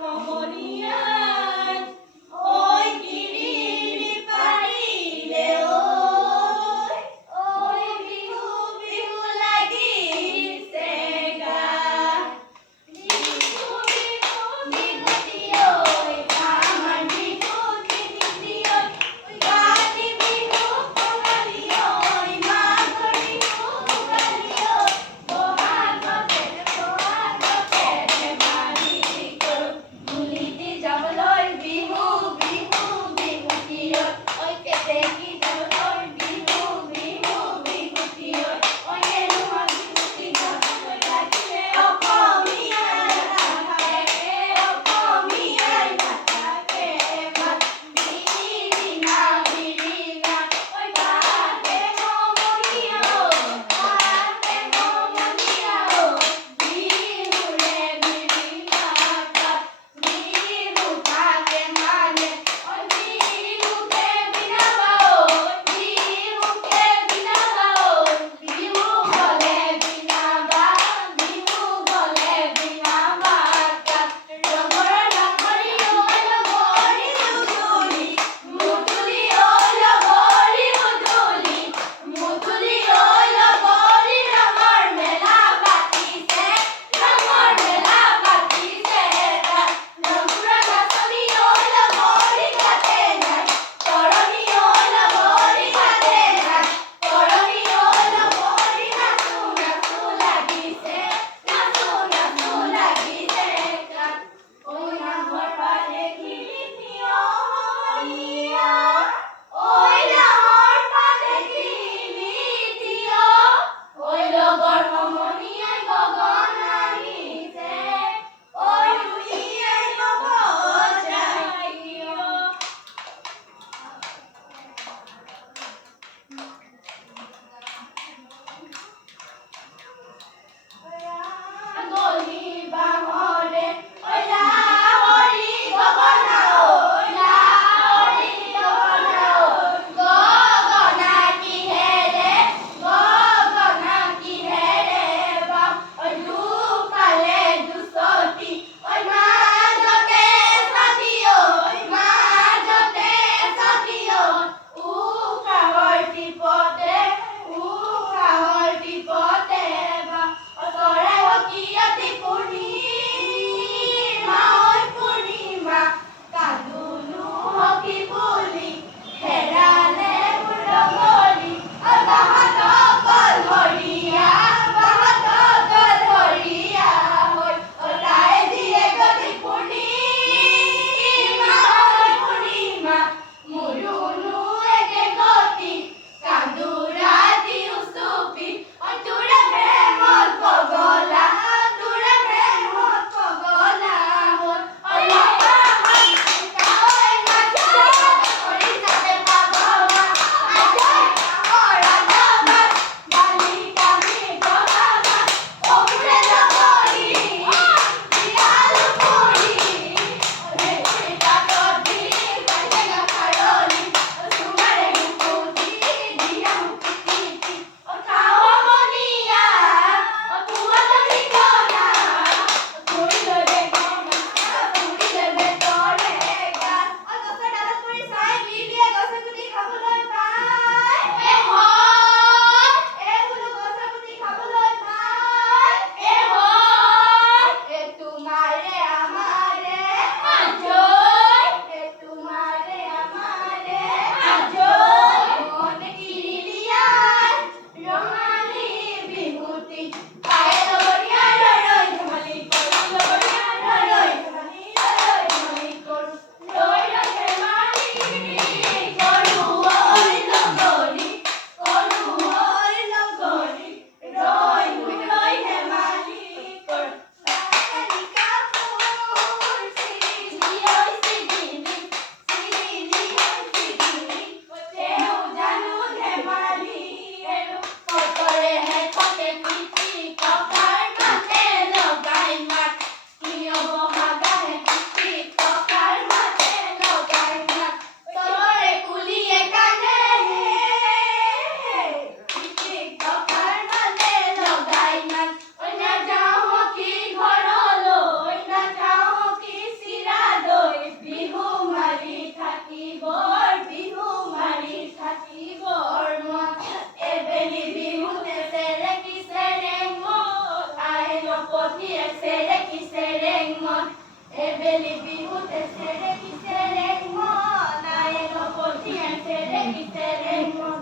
毛毛的 করতেই Serek isterek mo, daye no por si en mo.